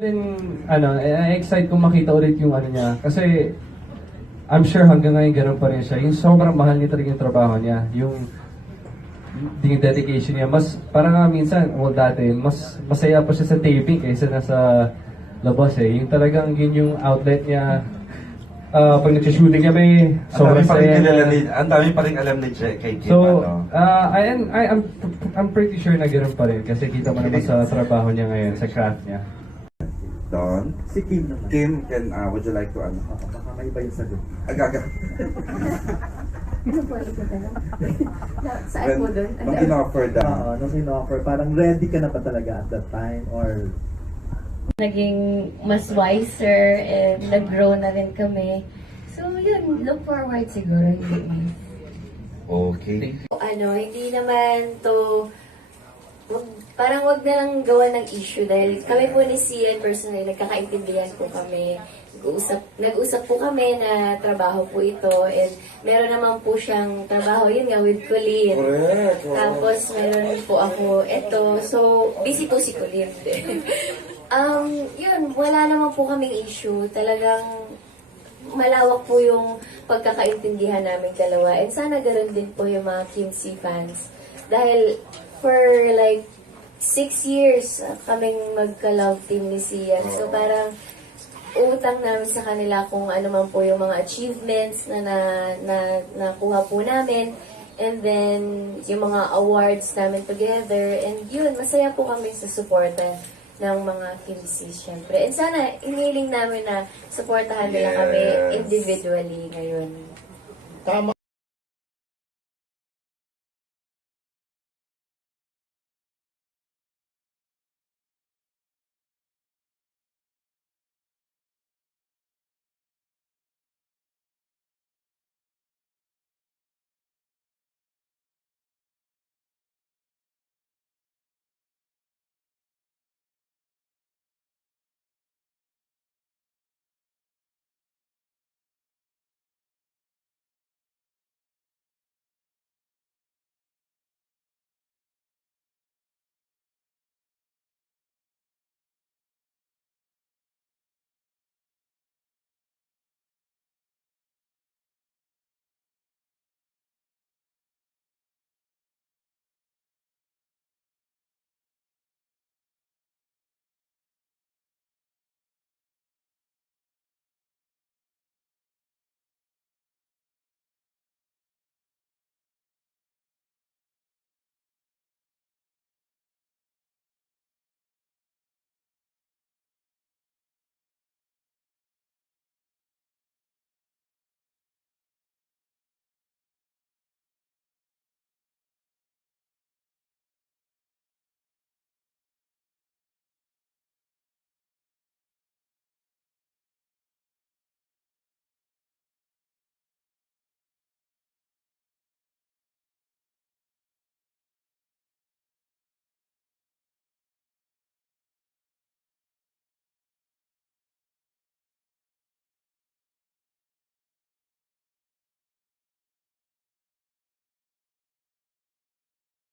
Din, excite kong makita ulit yung ano niya. Kasi, I'm sure hanggang ngayon ganun pa rin siya. Yung sobrang mahal niya talaga yung trabaho niya. Yung dedication niya. Mas, parang nga minsan, dati, mas masaya pa siya sa taping kaysa nasa labas eh. Yung talagang yun yung outlet niya. Pag nag-shooting niya may sobrang saya niya. Ang dami pa rin alam ni Jack kay Kim, So, ano? I'm pretty sure na ganoon pa rin kasi kita mo naman sa trabaho niya ngayon, sa craft niya. Don? Si Kim naman. Kim, would you like to, Baka may iba yung sagot. Agaga. Ano po ito tanong? Saan mo doon? Nung in-offer daw. Oo, nung in-offer, parang ready ka na pa talaga at that time or Naging mas wiser and nag-grow na rin kami. So yun, look forward siguro. Hindi. Okay. Hindi naman to parang wag na lang gawa ng issue dahil kami po ni Sian personally, nagkakaintindihan po kami. Nag-usap po kami na trabaho po ito and meron naman po siyang trabaho, yun nga, with Colleen. Correct. Tapos meron po ako ito. So, busy po si Colleen. Yun, wala naman po kaming issue. Talagang malawak po yung pagkakaintindihan namin dalawa. And sana ganoon din po yung mga Kim C fans. Dahil for like 6 years kaming magka-love team ni Sian. So parang utang namin sa kanila kung ano man po yung mga achievements na nakuha po namin. And then, yung mga awards namin together. And yun, masaya po kami sa suporta ng mga Kimsis, syempre. And sana, hiniling namin na supportahan nila kami individually ngayon. Tama.